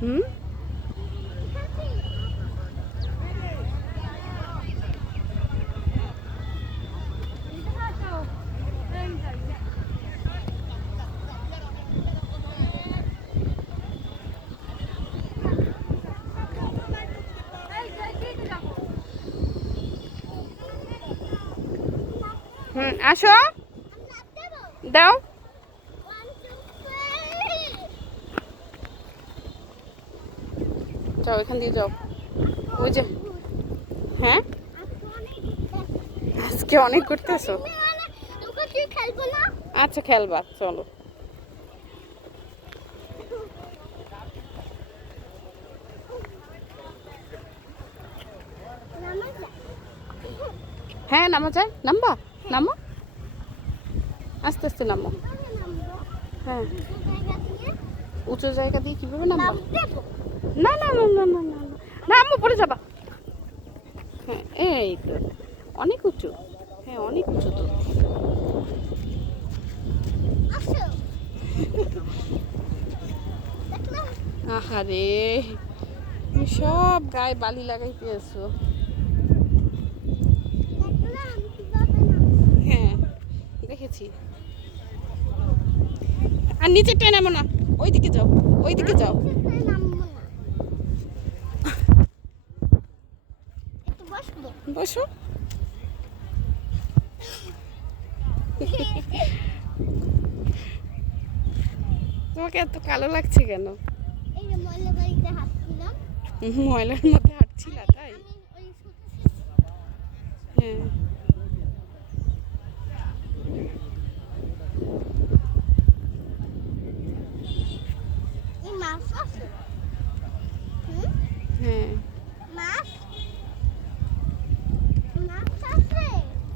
হুম হুম আসো দাও যাও এখান দিয়ে যাও ওই যে হ্যাঁ আজকে অনেক ঘুরতেছো আচ্ছা খেলবা চলো হ্যাঁ নামা যায় নামবা নামো আস্তে আস্তে নামো হ্যাঁ উঁচু জায়গা দিয়ে কিভাবে নামবা না না না না না না না আম্মু পড়ে যাবা হ্যাঁ এই তো অনেক উঁচু হ্যাঁ অনেক উঁচু তো আহারে তুমি সব গায়ে বালি লাগাইতে আছো হ্যাঁ দেখেছি আর নিচে টেনে নামো না ওইদিকে যাও ওইদিকে যাও বসো তোমাকে এত কালো লাগছে কেন ময়লার মধ্যে হাঁটছিলা তাই হ্যাঁ হ্যাঁ